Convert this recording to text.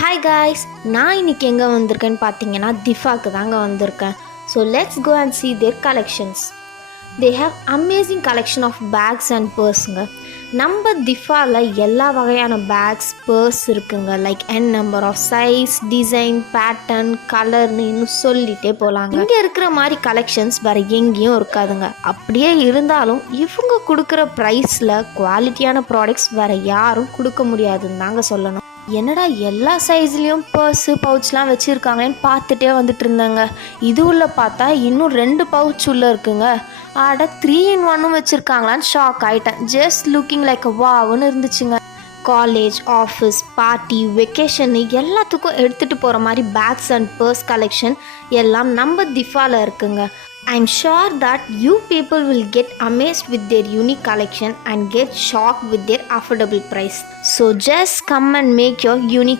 Hi guys, நான் இன்னைக்கு எங்கே வந்திருக்கேன்னு பார்த்தீங்கன்னா திஃபாக்கு தாங்க வந்திருக்கேன். So let's go and see their collections. They have amazing collection of bags and purseங்க. நம்ம திஃபாவில் எல்லா வகையான பேக்ஸ் பர்ஸ் இருக்குங்க. Like number of size, design, pattern, கலர்னு இன்னும் சொல்லிகிட்டே போகலாங்க. இங்கே இருக்கிற மாதிரி கலெக்ஷன்ஸ் வேறு எங்கேயும் இருக்காதுங்க. அப்படியே இருந்தாலும் இவங்க கொடுக்குற ப்ரைஸில் குவாலிட்டியான ப்ராடக்ட்ஸ் வேறு யாரும் கொடுக்க முடியாதுன்னு தாங்க சொல்லணும். என்னடா எல்லா சைஸ்லேயும் பர்ஸு பவுச்லாம் வச்சுருக்காங்களேன்னு பார்த்துட்டே வந்துட்டு இருந்தாங்க. இது உள்ள பார்த்தா இன்னும் 2 பவுச் உள்ளே இருக்குங்க. ஆட 3 in 1 வச்சுருக்காங்களான்னு ஷாக் ஆகிட்டேன். ஜஸ்ட் லுக்கிங் லைக் வாவ்னு இருந்துச்சுங்க. காலேஜ், ஆஃபீஸ், பார்ட்டி, வெக்கேஷன் எல்லாத்துக்கும் எடுத்துகிட்டு போகிற மாதிரி பேக்ஸ் அண்ட் பர்ஸ் கலெக்ஷன் எல்லாம் நம்ம திஃபாவில் இருக்குங்க. I'm sure that you people will get amazed with their unique collection and get shocked with their affordable price. So just come and make your unique